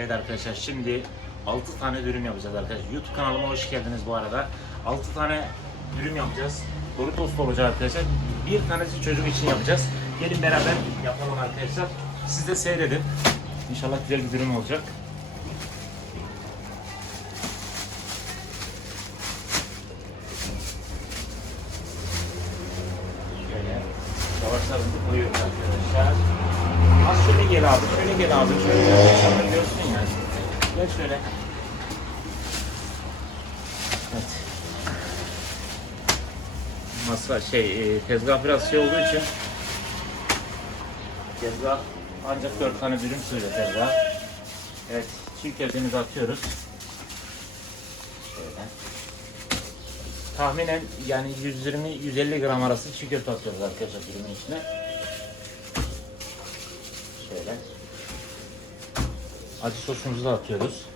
Evet arkadaşlar şimdi 6 tane dürüm yapacağız arkadaşlar. YouTube kanalıma hoş geldiniz bu arada. 6 tane dürüm yapacağız. Doritos olacak arkadaşlar. Bir tanesi çocuk için yapacağız. Gelin beraber yapalım arkadaşlar. Siz de seyredin. İnşallah güzel bir dürüm olacak. Şöyle lavaşlarımızı koyuyoruz arkadaşlar. Az şöyle gel abi, şöyle gel abi, şöyle gel. İnsanlar görsün yani. Gel şöyle. Evet. Masa şey, e, tezgah biraz şey olduğu için tezgah ancak 4 tane dürüm sığıyor tezgah. Evet, çiğ köftemizi atıyoruz. Şöyle. Tahminen yani 120-150 gram arası çiğ köfte atıyoruz arkadaşlar dürümün içine. Şöyle. Acı sosumuzu da atıyoruz.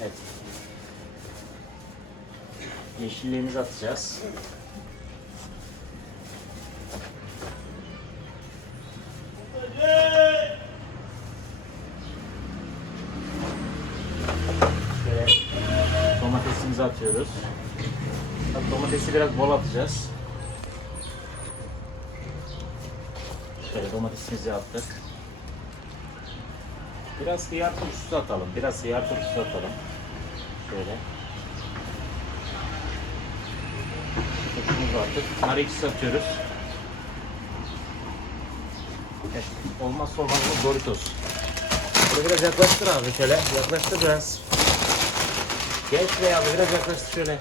Evet. Yeşilliğimizi atacağız. Domatesimizi atıyoruz. Domatesi biraz bol atacağız. Şöyle domatesimizi attık. Biraz hıyar turşusu atalım. Biraz hıyar turşusu atalım. Şöyle. Turşumuzu attık. Nar ekşisi atıyoruz. Evet. Olmazsa olmaz bu Doritos. Şöyle biraz yaklaştır abi şöyle. Yaklaştır biraz. Gel şuraya abi biraz yaklaştır şöyle.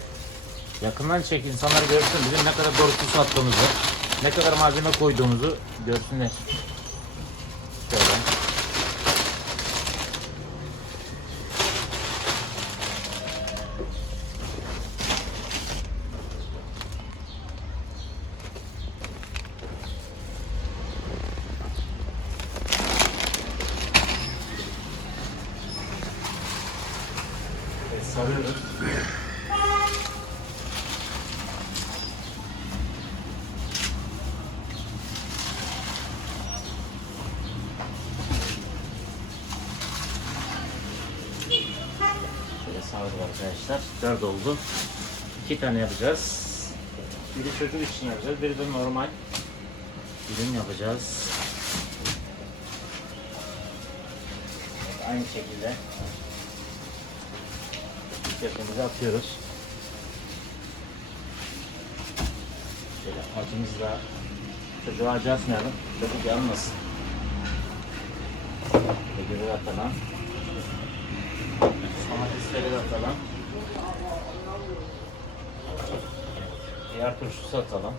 Yakından çek insanlar görsün bizim ne kadar Doritos attığımızı, ne kadar malzeme koyduğumuzu görsünler. Şöyle. Evet, sarıyoruz. Şöyle sardık arkadaşlar. Dört oldu. İki tane yapacağız. Biri çocuk için yapacağız. Biri de normal. Dilim yapacağız. Aynı şekilde köftemizi atıyoruz. Şöyle acımızla çocuğa acı atmayalım. Çocuk yanmasın. Şöyle göbek atalım. Domatesleri de atalım. Diğer turşusu atalım.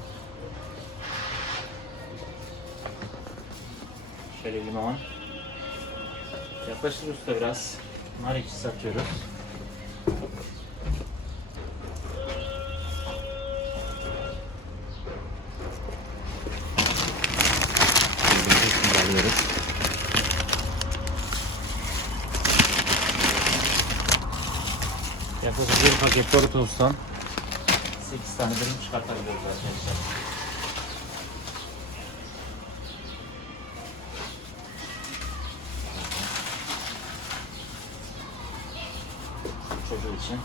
Şöyle limon. Yaklaşır usta biraz. Nar ekşisi atıyoruz. Alıyoruz. Yaklaşık bir paket Doritos'tan 8 tane dürüm çıkartabiliyoruz arkadaşlar. Çocuğu için.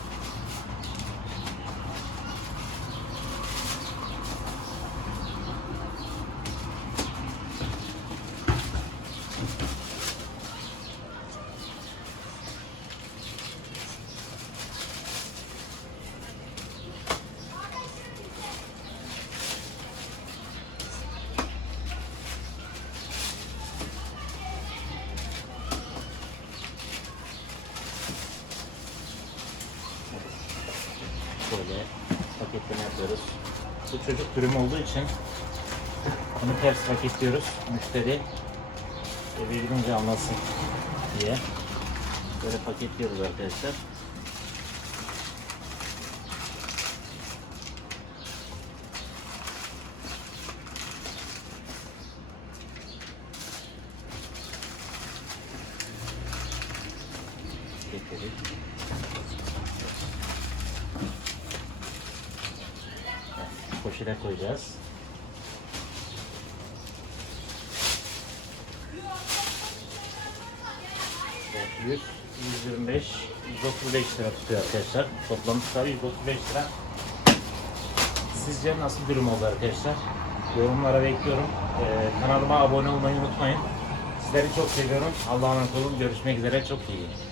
Şöyle paketleme yapıyoruz. Bu çocuk dürüm olduğu için bunu ters paketliyoruz. Müşteri eve gidince anlasın diye. Böyle paketliyoruz arkadaşlar. Getirdik. Poşete koyacağız. Evet, 100, 125, 135 lira tutuyor arkadaşlar. Toplam tutarı 135 lira. Sizce nasıl ürün oldu arkadaşlar? Yorumlara bekliyorum. Ee, kanalıma abone olmayı unutmayın. Sizleri çok seviyorum. Allah'a emanet olun. Görüşmek üzere. Çok iyi.